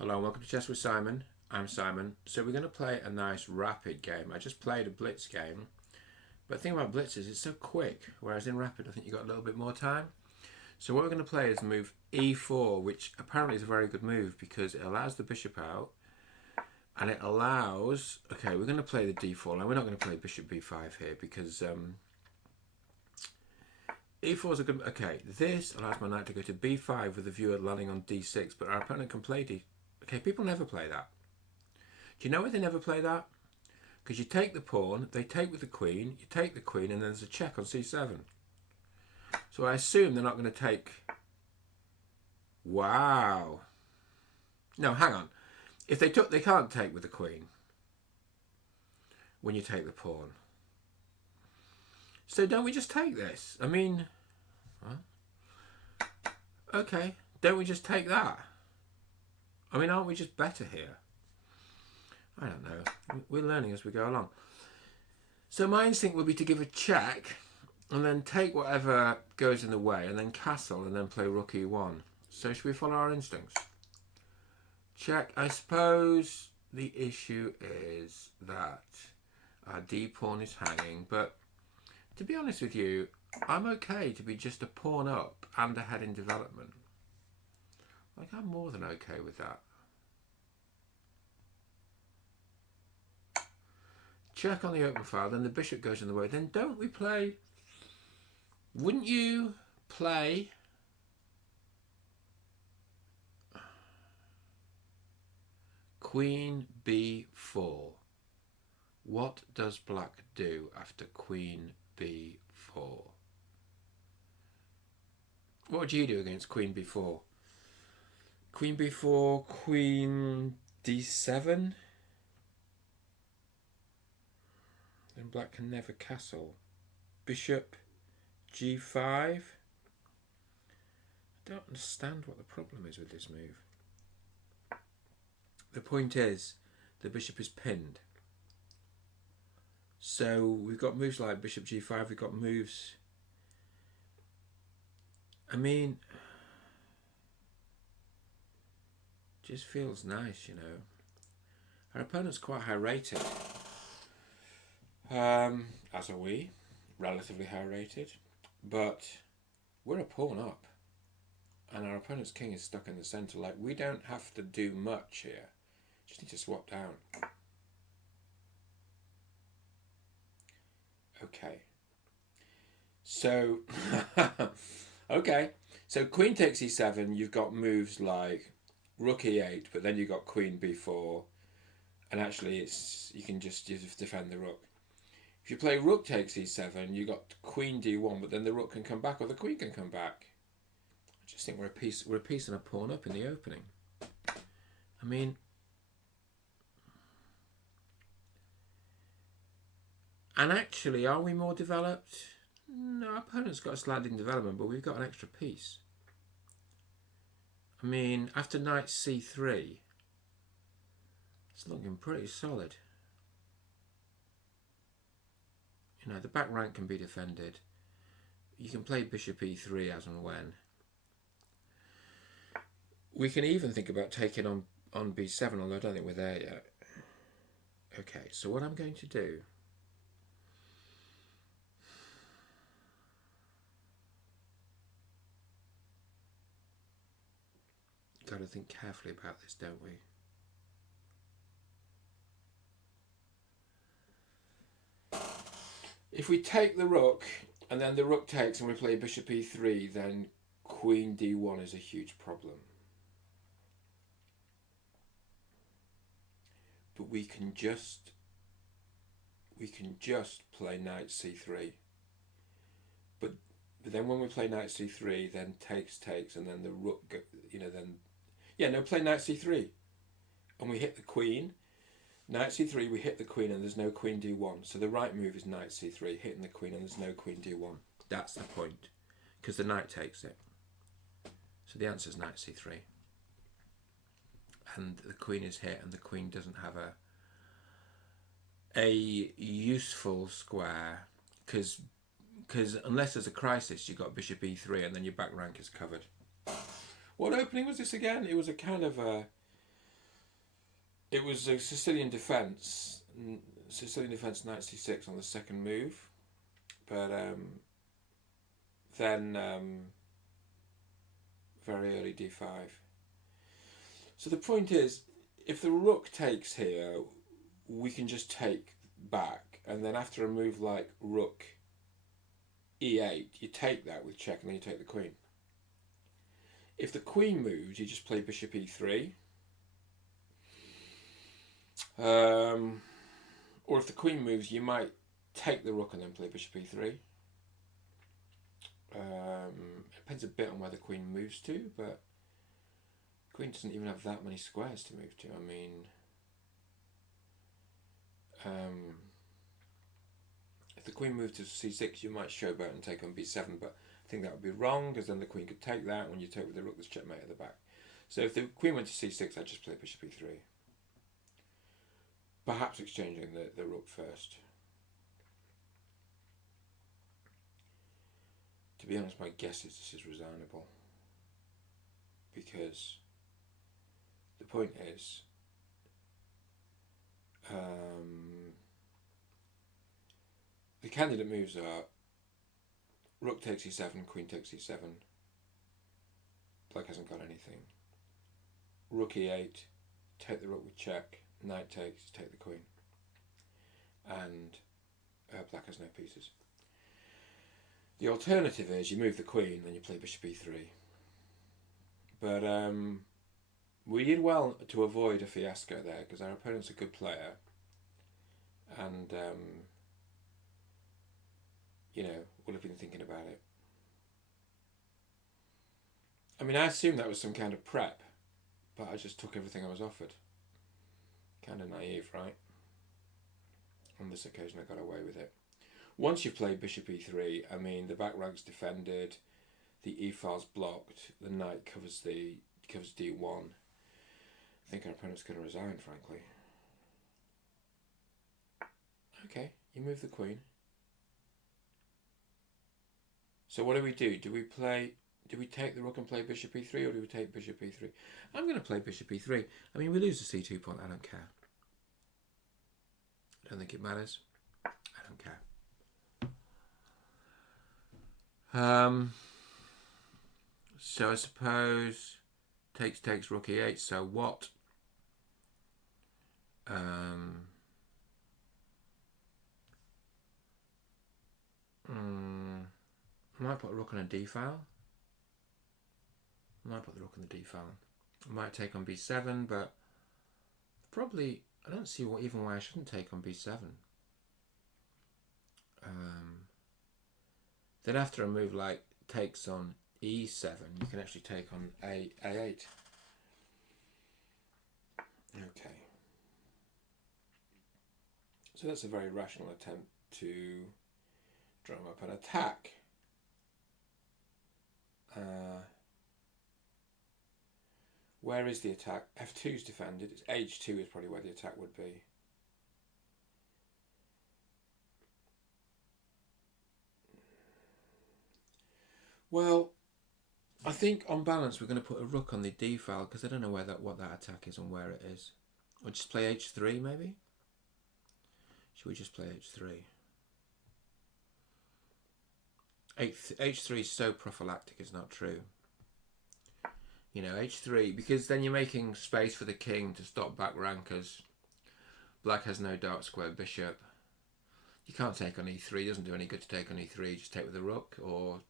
Hello and welcome to Chess with Simon. I'm Simon. So we're going to play a nice rapid game. I just played a blitz game, but the thing about blitz is it's so quick, whereas in rapid I think you've got a little bit more time. So what we're going to play is move e4, which apparently is a very good move because it allows the bishop out, and it allows... Okay, we're going to play the d4 line. We're not going to play bishop b5 here because e4 is a good... Okay, this allows my knight to go to b5 with the view of landing on d6, but our opponent can play d... Okay, people never play that. Do you know why they never play that? Because you take the pawn, they take with the queen, you take the queen, and then there's a check on c7. So I assume they're not going to take... Wow. No, hang on. If they took, they can't take with the queen when you take the pawn. So don't we just take this? I mean... Huh? Okay, don't we just take that? I mean, aren't we just better here? I don't know. We're learning as we go along. So my instinct would be to give a check and then take whatever goes in the way and then castle and then play rook e1. So should we follow our instincts? Check. I suppose the issue is that our d pawn is hanging, but to be honest with you, I'm okay to be just a pawn up and ahead in development. Like, I'm more than okay with that. Check on the open file, then the bishop goes in the way. Then don't we play... Wouldn't you play... Queen b4. What does black do after queen b4? What would you do against queen b4? Queen b4, queen d7. Then black can never castle. Bishop g5. I don't understand what the problem is with this move. The point is, the bishop is pinned. So we've got moves like bishop g5, we've got moves... I mean... Just feels nice, you know. Our opponent's quite high rated. As are we. Relatively high rated. But we're a pawn up. And our opponent's king is stuck in the centre. Like, we don't have to do much here. Just need to swap down. Okay. So... okay. So queen takes e7. You've got moves like... Rook e8, but then you've got queen b4, and actually it's you can just defend the rook. If you play rook takes e7, you've got queen d1, but then the rook can come back or the queen can come back. I just think we're a piece and a pawn up in the opening. I mean, and actually, are we more developed? No, our opponent's got a sliding development, but we've got an extra piece. I mean, after knight c3, it's looking pretty solid. You know, the back rank can be defended. You can play bishop e3 as and when. We can even think about taking on b7, although I don't think we're there yet. Okay, so what I'm going to do... Got to think carefully about this, don't we? If we take the rook and then the rook takes and we play bishop e3, then queen d1 is a huge problem. But we can just play knight c3. But then when we play knight c3, then takes, and then the rook, you know, then... Yeah, no, play knight c3. And we hit the queen. Knight c3, we hit the queen and there's no queen d1. So the right move is knight c3, hitting the queen and there's no queen d1. That's the point. Because the knight takes it. So the answer is knight c3. And the queen is hit and the queen doesn't have a useful square. Because unless there's a crisis, you've got bishop e3 and then your back rank is covered. What opening was this again? It was a kind of a... it was a Sicilian defence. Sicilian defence knight c6 on the second move, but then very early d5. So the point is, if the rook takes here, we can just take back, and then after a move like rook e8, you take that with check, and then you take the queen. If the queen moves, you just play bishop e3. Or if the queen moves, you might take the rook and then play bishop e3. It depends a bit on where the queen moves to, but the queen doesn't even have that many squares to move to. I mean, if the queen moved to c6, you might showboat and take on b7, but I think that would be wrong, because then the queen could take that. When you take with the rook, there's checkmate at the back. So if the queen went to c6, I'd just play bishop e3. Perhaps exchanging the rook first. To be honest, my guess is this is resignable, because the point is, the candidate moves are rook takes e7, queen takes e7. Black hasn't got anything. Rook e8, take the rook with check. Knight takes, take the queen. And black has no pieces. The alternative is you move the queen, then you play bishop e3. But we did well to avoid a fiasco there, because our opponent's a good player. And, you know, we'll have been thinking about it. I mean, I assumed that was some kind of prep, but I just took everything I was offered. Kind of naive, right? On this occasion, I got away with it. Once you've played bishop e3, I mean, the back rank's defended, the e-file's blocked, the knight covers d1. I think our opponent's going to resign, frankly. Okay, you move the queen. So what do we do? Do we take the rook and play bishop e3, or do we take bishop e3? I'm going to play bishop e3. I mean, we lose the c2 pawn. I don't care. I don't think it matters. I don't care. So I suppose takes rook e8. So what? I might put a rook on a d file. I might put the rook on the d file. I might take on b7, but probably I don't see even why I shouldn't take on b7. Then after a move like takes on e7, you can actually take on a8. Okay. So that's a very rational attempt to drum up an attack. Where is the attack? f2 is defended. It's h2 is probably where the attack would be. Well, I think on balance we're going to put a rook on the d file, because I don't know what that attack is and where it is. Or just play h3 maybe? Should we just play h3? H3 is so prophylactic, it's not true. You know, h3, because then you're making space for the king to stop back rankers. Black has no dark square bishop. You can't take on e3. It doesn't do any good to take on e3. Just take with the rook, or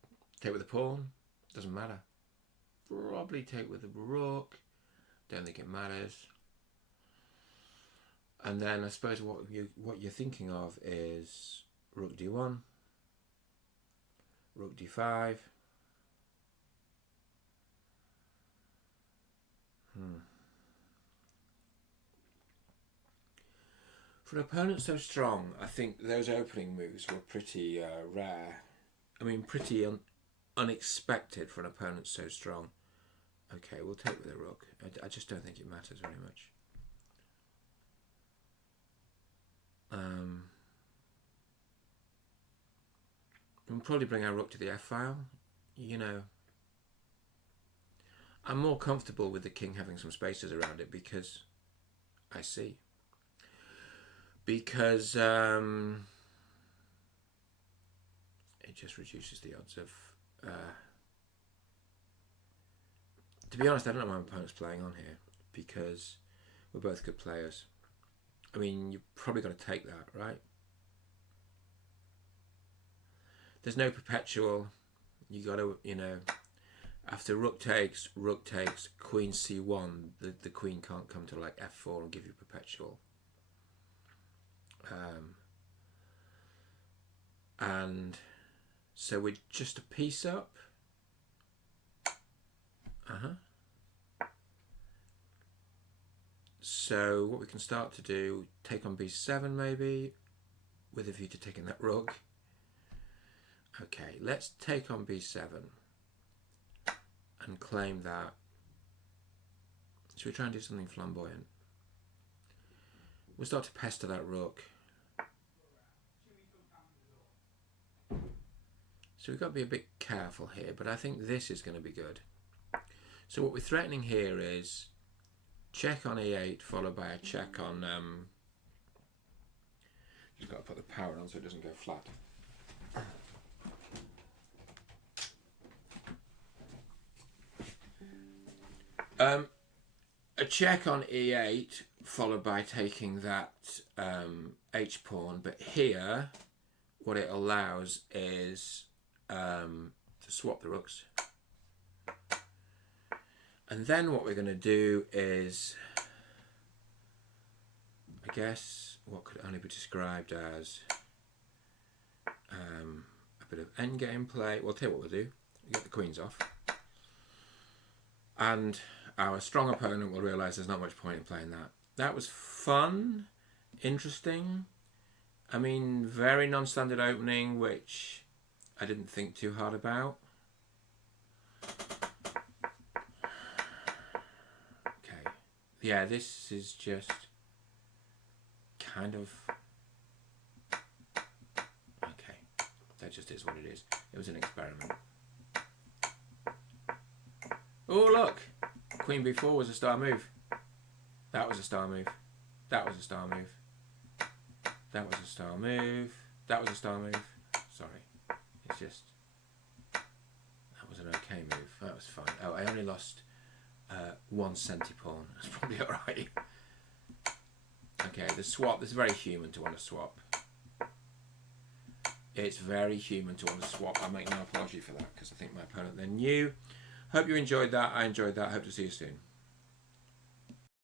take with the pawn. Doesn't matter. Probably take with the rook. Don't think it matters. And then I suppose what you're thinking of is rook d1, rook d5. For an opponent so strong, I think those opening moves were pretty rare. I mean, pretty unexpected for an opponent so strong. Okay, we'll take with a rook. I just don't think it matters very much. We'll probably bring our rook to the f-file. You know, I'm more comfortable with the king having some spaces around it, because I see. Because it just reduces the odds of... to be honest, I don't know what my opponent's playing on here, because we're both good players. I mean, you're probably going to take that, right? There's no perpetual. You got to, you know, after rook takes, queen c1, the queen can't come to like f4 and give you perpetual. And so we're just a piece up. So what we can start to do, take on b7 maybe, with a view to taking that rook. Okay, let's take on b7 and claim that. Should we try and do something flamboyant? We'll start to pester that rook. So we've got to be a bit careful here, but I think this is going to be good. So what we're threatening here is check on e8 followed by a check on... just got to put the power on so it doesn't go flat. A check on e8 followed by taking that h pawn, but here what it allows is to swap the rooks. And then what we're going to do is, I guess, what could only be described as a bit of endgame play. Well, I'll tell you what we'll do. We'll get the queens off. And our strong opponent will realise there's not much point in playing that. That was fun, interesting. I mean, very non-standard opening, which I didn't think too hard about. Okay. Yeah, this is just kind of... Okay. That just is what it is. It was an experiment. Oh, look! Queen b4 was a star move. That was a star move. That was a star move. That was a star move. That was a star move. Sorry. It's just... That was an okay move. That was fine. Oh, I only lost one centi pawn. That's probably alright. Okay, the swap. This is very human to want to swap. It's very human to want to swap. I make no apology for that because I think my opponent then knew. Hope you enjoyed that. I enjoyed that. Hope to see you soon.